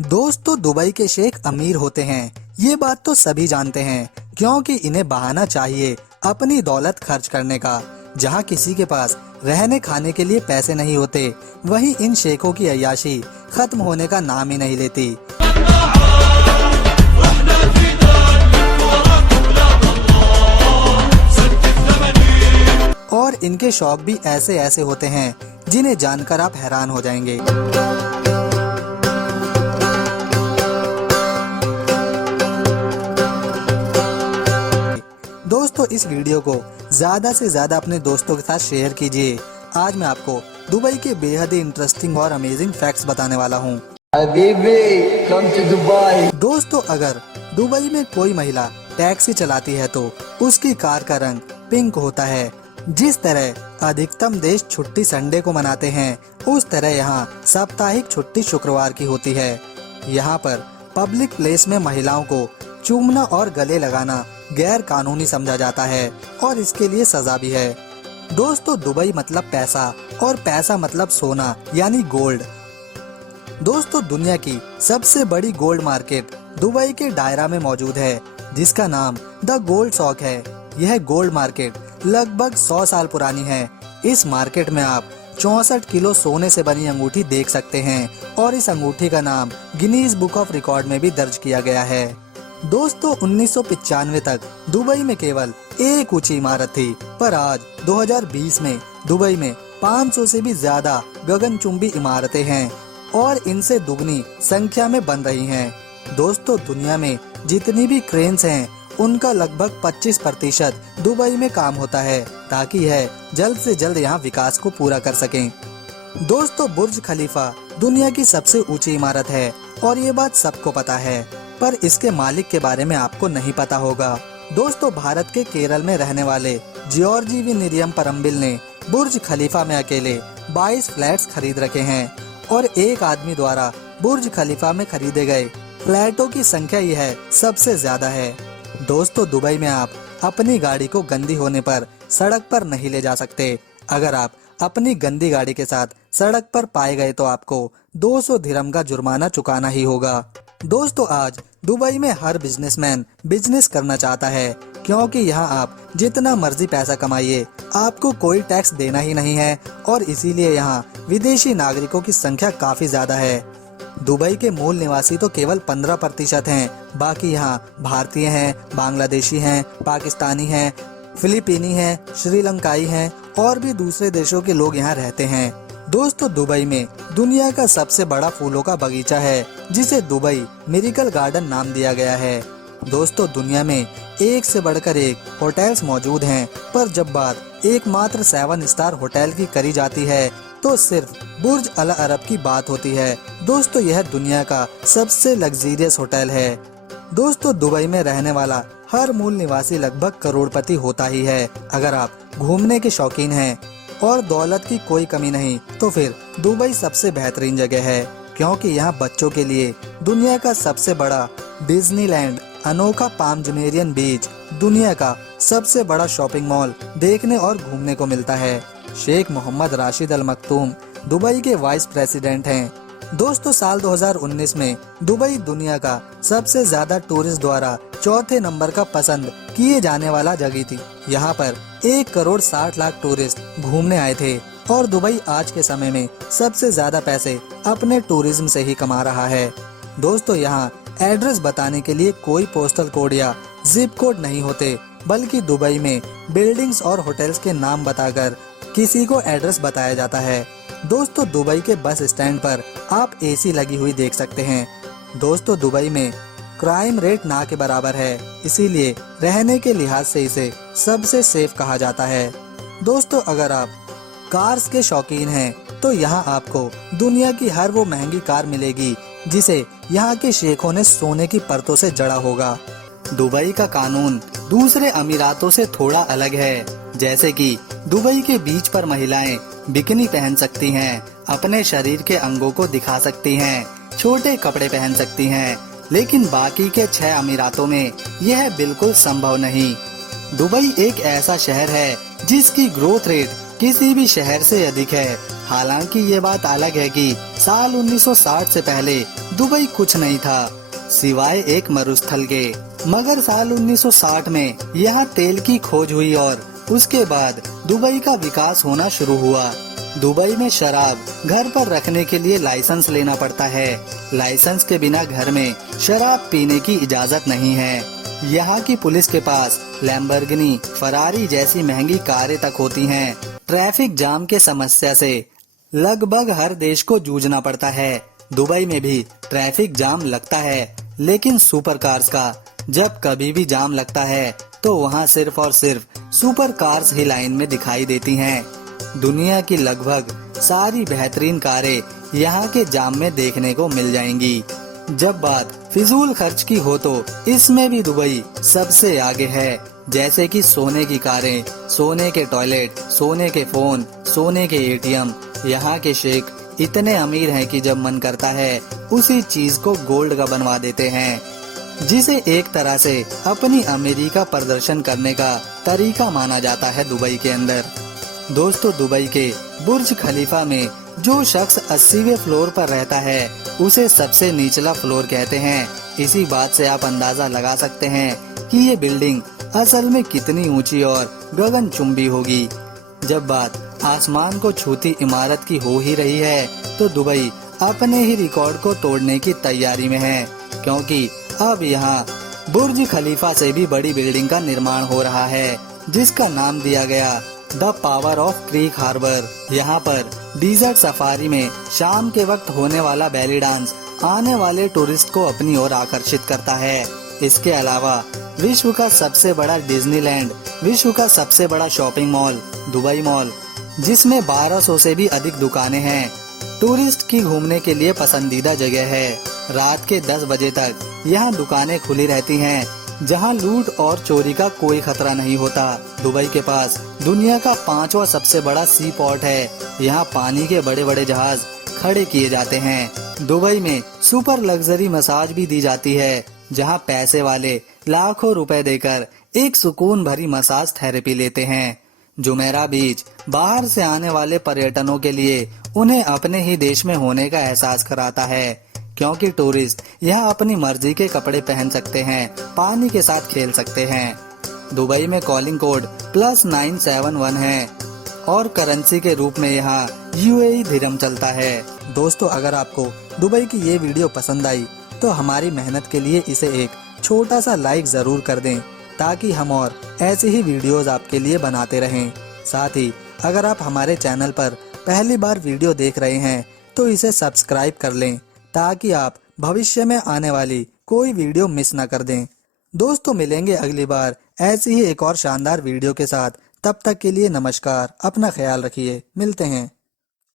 दोस्तों दुबई के शेख अमीर होते हैं, ये बात तो सभी जानते हैं, क्योंकि इन्हें बहाना चाहिए अपनी दौलत खर्च करने का। जहां किसी के पास रहने खाने के लिए पैसे नहीं होते, वहीं इन शेखों की अय्याशी खत्म होने का नाम ही नहीं लेती। और इनके शौक भी ऐसे ऐसे होते हैं जिन्हें जानकर आप हैरान हो जाएंगे। दोस्तों इस वीडियो को ज्यादा से ज्यादा अपने दोस्तों के साथ शेयर कीजिए। आज मैं आपको दुबई के बेहद ही इंटरेस्टिंग और अमेजिंग फैक्ट्स बताने वाला हूँ। दोस्तों अगर दुबई में कोई महिला टैक्सी चलाती है तो उसकी कार का रंग पिंक होता है। जिस तरह अधिकतम देश छुट्टी संडे को मनाते हैं, उस तरह यहाँ साप्ताहिक छुट्टी शुक्रवार की होती है। यहाँ पर पब्लिक प्लेस में महिलाओं को चूमना और गले लगाना गैर कानूनी समझा जाता है और इसके लिए सजा भी है। दोस्तों दुबई मतलब पैसा और पैसा मतलब सोना यानी गोल्ड। दोस्तों दुनिया की सबसे बड़ी गोल्ड मार्केट दुबई के डायरा में मौजूद है, जिसका नाम द गोल्ड सॉक है। यह गोल्ड मार्केट लगभग 100 साल पुरानी है। इस मार्केट में आप 64 किलो सोने से बनी अंगूठी देख सकते हैं और इस अंगूठी का नाम गिनीज बुक ऑफ रिकॉर्ड में भी दर्ज किया गया है। दोस्तों 1995 तक दुबई में केवल एक ऊंची इमारत थी, पर आज 2020 में दुबई में 500 से भी ज्यादा गगनचुंबी इमारतें हैं और इनसे दुगनी संख्या में बन रही हैं। दोस्तों दुनिया में जितनी भी क्रेन्स हैं, उनका लगभग 25% दुबई में काम होता है, ताकि यह जल्द से जल्द यहाँ विकास को पूरा कर सकें। दोस्तों बुर्ज खलीफा दुनिया की सबसे ऊंची इमारत है और ये बात सबको पता है, पर इसके मालिक के बारे में आपको नहीं पता होगा। दोस्तों भारत के केरल में रहने वाले जियोर्जी वी निरियम परम्बिल ने बुर्ज खलीफा में अकेले 22 फ्लैट्स खरीद रखे हैं और एक आदमी द्वारा बुर्ज खलीफा में खरीदे गए फ्लैटों की संख्या यह सबसे ज्यादा है। दोस्तों दुबई में आप अपनी गाड़ी को गंदी होने पर सड़क पर नहीं ले जा सकते। अगर आप अपनी गंदी गाड़ी के साथ सड़क पर पाए गए तो आपको 200 दिरहम का जुर्माना चुकाना ही होगा। दोस्तों आज दुबई में हर बिजनेसमैन बिजनेस करना चाहता है, क्योंकि यहाँ आप जितना मर्जी पैसा कमाइए, आपको कोई टैक्स देना ही नहीं है और इसीलिए यहाँ विदेशी नागरिकों की संख्या काफी ज्यादा है। दुबई के मूल निवासी तो केवल 15% हैं, बाकी यहाँ भारतीय हैं, बांग्लादेशी हैं, पाकिस्तानी हैं, फिलिपीनी हैं, श्रीलंकाई हैं और भी दूसरे देशों के लोग यहाँ रहते हैं। दोस्तों दुबई में दुनिया का सबसे बड़ा फूलों का बगीचा है, जिसे दुबई मिरेकल गार्डन नाम दिया गया है। दोस्तों दुनिया में एक से बढ़कर एक होटल्स मौजूद हैं, पर जब बात एकमात्र 7 स्टार होटल की करी जाती है तो सिर्फ बुर्ज अल अरब की बात होती है। दोस्तों यह दुनिया का सबसे लग्जरियस होटल है। दोस्तों दुबई में रहने वाला हर मूल निवासी लगभग करोड़पति होता ही है। अगर आप घूमने के शौकीन हैं और दौलत की कोई कमी नहीं, तो फिर दुबई सबसे बेहतरीन जगह है, क्योंकि यहाँ बच्चों के लिए दुनिया का सबसे बड़ा डिज्नीलैंड, अनोखा पाम जुमेरियन बीच, दुनिया का सबसे बड़ा शॉपिंग मॉल देखने और घूमने को मिलता है। शेख मोहम्मद राशिद अल मखतूम दुबई के वाइस प्रेसिडेंट हैं। दोस्तों साल 2019 में दुबई दुनिया का सबसे ज्यादा टूरिस्ट द्वारा चौथे नंबर का पसंद किए जाने वाला जगह थी। यहाँ पर 1,60,00,000 टूरिस्ट घूमने आए थे और दुबई आज के समय में सबसे ज्यादा पैसे अपने टूरिज्म से ही कमा रहा है। दोस्तों यहाँ एड्रेस बताने के लिए कोई पोस्टल कोड या जिप कोड नहीं होते, बल्कि दुबई में बिल्डिंग्स और होटल्स के नाम बताकर किसी को एड्रेस बताया जाता है। दोस्तों दुबई के बस स्टैंड पर आप एसी लगी हुई देख सकते हैं। दोस्तों दुबई में क्राइम रेट ना के बराबर है, इसीलिए रहने के लिहाज से इसे सबसे सेफ कहा जाता है। दोस्तों अगर आप कार्स के शौकीन हैं, तो यहाँ आपको दुनिया की हर वो महंगी कार मिलेगी जिसे यहाँ के शेखों ने सोने की परतों से जड़ा होगा। दुबई का कानून दूसरे अमीरातों से थोड़ा अलग है, जैसे कि दुबई के बीच पर महिलाएं बिकिनी पहन सकती हैं, अपने शरीर के अंगों को दिखा सकती हैं, छोटे कपड़े पहन सकती हैं, लेकिन बाकी के 6 अमीरातों में यह बिल्कुल संभव नहीं। दुबई एक ऐसा शहर है जिसकी ग्रोथ रेट किसी भी शहर से अधिक है। हालांकि ये बात अलग है कि साल 1960 से पहले दुबई कुछ नहीं था सिवाय एक मरुस्थल के। मगर साल 1960 में यहाँ तेल की खोज हुई और उसके बाद दुबई का विकास होना शुरू हुआ। दुबई में शराब घर पर रखने के लिए लाइसेंस लेना पड़ता है। लाइसेंस के बिना घर में शराब पीने की इजाजत नहीं है। यहाँ की पुलिस के पास लैम्बोर्गिनी, फरारी जैसी महंगी कारें तक होती हैं। ट्रैफिक जाम के समस्या से लगभग हर देश को जूझना पड़ता है। दुबई में भी ट्रैफिक जाम लगता है, लेकिन सुपर कार्स का जब कभी भी जाम लगता है तो वहाँ सिर्फ और सिर्फ सुपर कार्स ही लाइन में दिखाई देती हैं। दुनिया की लगभग सारी बेहतरीन कारें यहाँ के जाम में देखने को मिल जाएंगी। जब बात फिजूल खर्च की हो तो इसमें भी दुबई सबसे आगे है। जैसे कि सोने की कारें, सोने के टॉयलेट, सोने के फोन, सोने के एटीएम। यहाँ के शेख इतने अमीर हैं कि जब मन करता है उसी चीज को गोल्ड का बनवा देते हैं, जिसे एक तरह से अपनी अमीरी का प्रदर्शन करने का तरीका माना जाता है दुबई के अंदर। दोस्तों, दुबई के बुर्ज खलीफा में जो शख्स 80वें फ्लोर पर रहता है उसे सबसे निचला फ्लोर कहते हैं। इसी बात से आप अंदाजा लगा सकते हैं कि ये बिल्डिंग असल में कितनी ऊंची और गगनचुंबी होगी। जब बात आसमान को छूती इमारत की हो ही रही है तो दुबई अपने ही रिकॉर्ड को तोड़ने की तैयारी में है, क्योंकि अब यहाँ बुर्ज खलीफा से भी बड़ी बिल्डिंग का निर्माण हो रहा है, जिसका नाम दिया गया the power of creek harbour. यहाँ पर डिजर्ट सफारी में शाम के वक्त होने वाला बैली डांस आने वाले टूरिस्ट को अपनी ओर आकर्षित करता है। इसके अलावा विश्व का सबसे बड़ा डिज्नीलैंड, विश्व का सबसे बड़ा शॉपिंग मॉल दुबई मॉल, जिसमें 1200 से भी अधिक दुकानें हैं, टूरिस्ट की घूमने के लिए पसंदीदा जगह है। रात के 10 बजे तक यहाँ दुकानें खुली रहती हैं, जहाँ लूट और चोरी का कोई खतरा नहीं होता। दुबई के पास दुनिया का 5वां सबसे बड़ा सी पोर्ट है। यहाँ पानी के बड़े बड़े जहाज खड़े किए जाते हैं। दुबई में सुपर लग्जरी मसाज भी दी जाती है, जहाँ पैसे वाले लाखों रुपए देकर एक सुकून भरी मसाज थेरेपी लेते हैं। जुमेरा बीच बाहर से आने वाले पर्यटनों के लिए उन्हें अपने ही देश में होने का एहसास कराता है, क्योंकि टूरिस्ट यहाँ अपनी मर्जी के कपड़े पहन सकते हैं, पानी के साथ खेल सकते हैं। दुबई में कॉलिंग कोड +971 है और करेंसी के रूप में यहाँ UAE दिरहम चलता है। दोस्तों, अगर आपको दुबई की ये वीडियो पसंद आई तो हमारी मेहनत के लिए इसे एक छोटा सा लाइक जरूर कर दें, ताकि हम और ऐसे ही वीडियोस आपके लिए बनाते रहें। साथ ही अगर आप हमारे चैनल पर पहली बार वीडियो देख रहे हैं तो इसे सब्सक्राइब कर लें, ताकि आप भविष्य में आने वाली कोई वीडियो मिस ना कर दें। दोस्तों, मिलेंगे अगली बार ऐसी ही एक और शानदार वीडियो के साथ। तब तक के लिए नमस्कार, अपना ख्याल रखिए, मिलते हैं।